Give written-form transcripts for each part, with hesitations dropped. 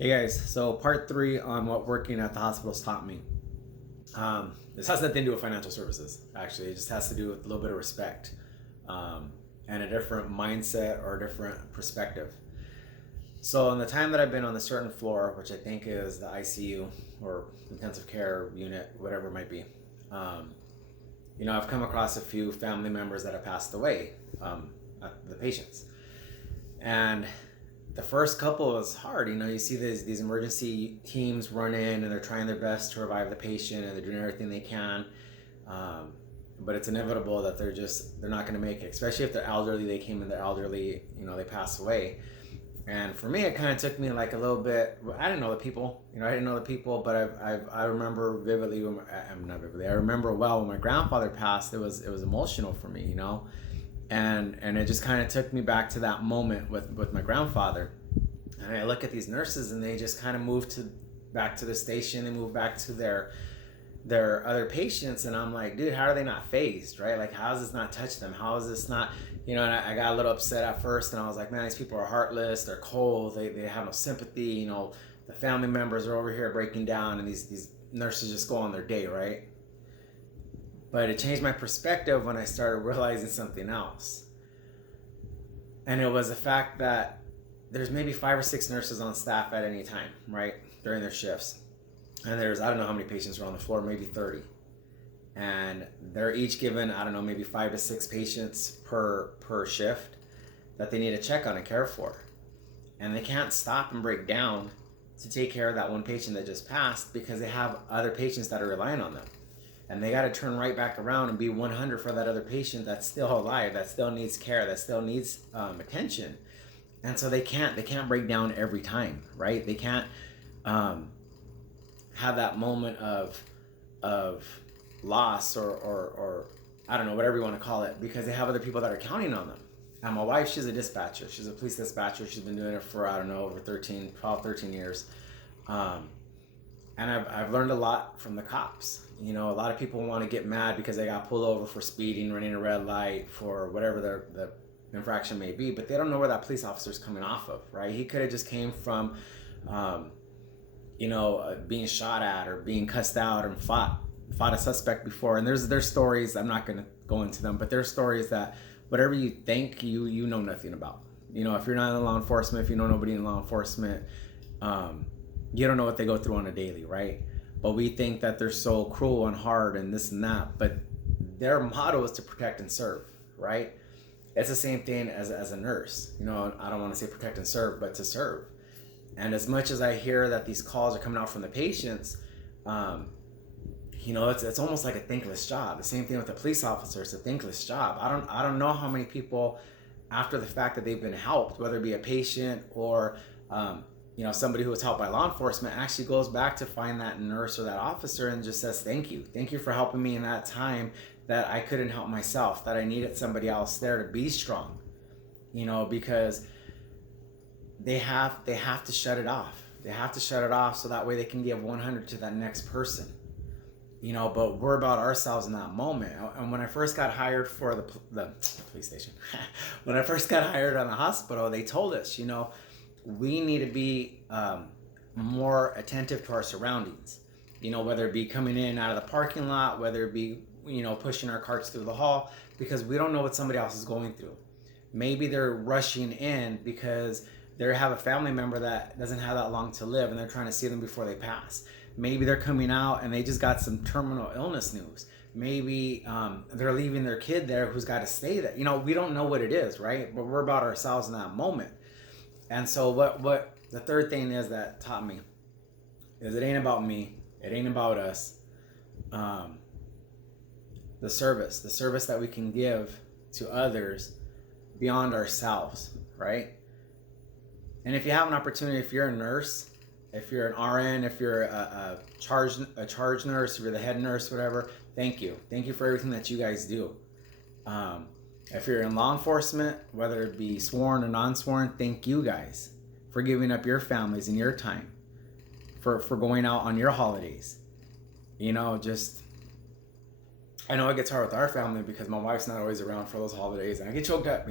Hey guys, so part three on what working at the hospitals taught me. This has nothing to do with financial services, actually. It just has to do with a little bit of respect and a different mindset or a different perspective. So, in the time that I've been on the certain floor, which I think is the ICU or intensive care unit, whatever it might be, I've come across a few family members that have passed away, the patients. And the first couple is hard. You see these emergency teams run in and they're trying their best to revive the patient and they're doing everything they can. But it's inevitable that they're not going to make it, especially if they're elderly. They came in, they're elderly, they pass away. And for me, it kind of took me like a little bit. I didn't know the people, I didn't know the people, but I remember vividly. I'm not vividly. I remember well when my grandfather passed. It was emotional for me, and it just kind of took me back to that moment with my grandfather. And I look at these nurses, and they just kind of move back to the station. They move back to their other patients, and I'm like, dude, how are they not phased, right? Like, how does this not touch them? How is this not, and I got a little upset at first, and I was like, man, these people are heartless, they're cold, they have no sympathy, the family members are over here breaking down, and these nurses just go on their day, right? But it changed my perspective when I started realizing something else. And it was the fact that there's maybe 5 or 6 nurses on staff at any time, right? During their shifts. And there's, I don't know how many patients are on the floor, maybe 30. And they're each given, I don't know, maybe 5 to 6 patients per shift that they need to check on and care for. And they can't stop and break down to take care of that one patient that just passed because they have other patients that are relying on them. And they got to turn right back around and be 100 for that other patient that's still alive, that still needs care, that still needs attention. And so they can't break down every time, right? They can't have that moment of loss or I don't know, whatever you want to call it, because they have other people that are counting on them. And my wife, she's a dispatcher. She's a police dispatcher. She's been doing it for, I don't know, over 12, 13 years. And I've learned a lot from the cops. A lot of people want to get mad because they got pulled over for speeding, running a red light, for whatever the infraction may be, but they don't know where that police officer's coming off of, right? He could have just came from, being shot at or being cussed out and fought a suspect before. And there's stories, I'm not going to go into them, but there's stories that whatever you think, you know nothing about. If you're not in law enforcement, if you know nobody in law enforcement, you don't know what they go through on a daily, right? But we think that they're so cruel and hard and this and that, but their motto is to protect and serve, right? It's the same thing as a nurse. I don't want to say protect and serve, but to serve. And as much as I hear that these calls are coming out from the patients, it's almost like a thankless job. The same thing with the police officer. It's a thankless job. I don't know how many people, after the fact that they've been helped, whether it be a patient or somebody who was helped by law enforcement, actually goes back to find that nurse or that officer and just says, thank you for helping me in that time that I couldn't help myself, that I needed somebody else there to be strong, because they have to shut it off. They have to shut it off so that way they can give 100 to that next person, but we're about ourselves in that moment. And when I first got hired for the police station, when I first got hired on the hospital, they told us, we need to be more attentive to our surroundings, whether it be coming in and out of the parking lot, whether it be, pushing our carts through the hall, because we don't know what somebody else is going through. Maybe they're rushing in because they have a family member that doesn't have that long to live and they're trying to see them before they pass. Maybe they're coming out and they just got some terminal illness news. Maybe they're leaving their kid there who's got to stay there. We don't know what it is, right? But we're about ourselves in that moment. And so what the third thing is that taught me is it ain't about me. It ain't about us. The service that we can give to others beyond ourselves, right? And if you have an opportunity, if you're a nurse, if you're an RN, if you're a charge nurse, if you're the head nurse, whatever, thank you for everything that you guys do. If you're in law enforcement, whether it be sworn or non-sworn, thank you guys for giving up your families and your time, for going out on your holidays. I know it gets hard with our family because my wife's not always around for those holidays, and I get choked up.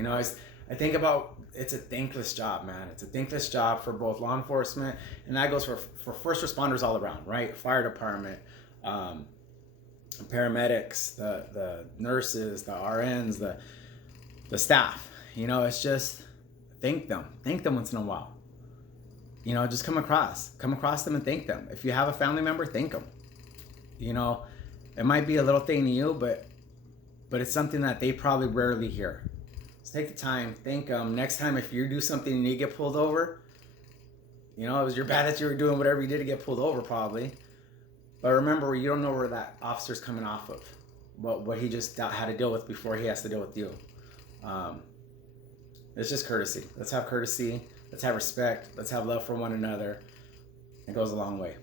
I think about, it's a thankless job, man. It's a thankless job for both law enforcement, and that goes for first responders all around, right? Fire department, paramedics, the nurses, the RNs, the staff. You know, it's just thank them once in a while. You know, just come across them and thank them. If you have a family member, thank them. You know, it might be a little thing to you, but it's something that they probably rarely hear. So take the time, thank them. Next time, if you do something and you get pulled over, you know, it was your bad that you were doing whatever you did to get pulled over, probably. But remember, you don't know where that officer's coming off of, what he just had to deal with before he has to deal with you. It's just courtesy. Let's have courtesy. Let's have respect. Let's have love for one another. It goes a long way.